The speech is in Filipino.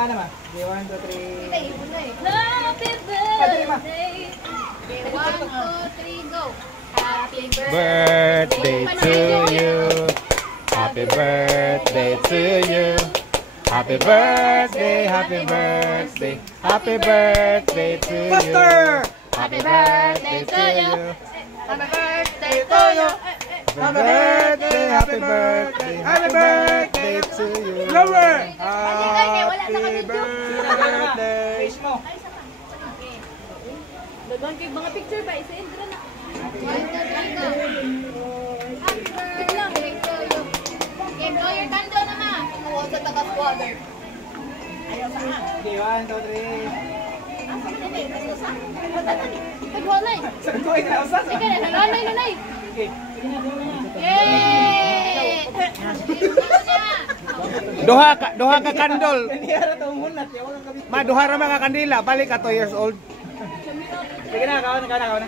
ano ma? Okay, 1, 2, 3. Happy birthday! 1, 2, 3, go! Happy Birthday to you. Happy birthday to you. Happy birthday, happy birthday. Happy birthday to you. Faster! Happy birthday to you. Happy birthday to you! Happy birthday, happy birthday. Happy birthday to you. Lower! Happy birthday. Face mo. Dagan kayo mga picture ba? Isa Indra na. 1, 2, 3, go! Happy birthday to you! Okay, blow your candle na ma! Kumuha sa taga-squatter. Okay, 1, 2, 3. Nagwalay! Saan ko inausan? Sige, nanay, nanay! Okay. Yay! Duha ka kandol. Kaniyara to munat. Yawa kang kabit. Ma, duha ra mga kandila. Balik ka 2 years old. Sige na, kawan na.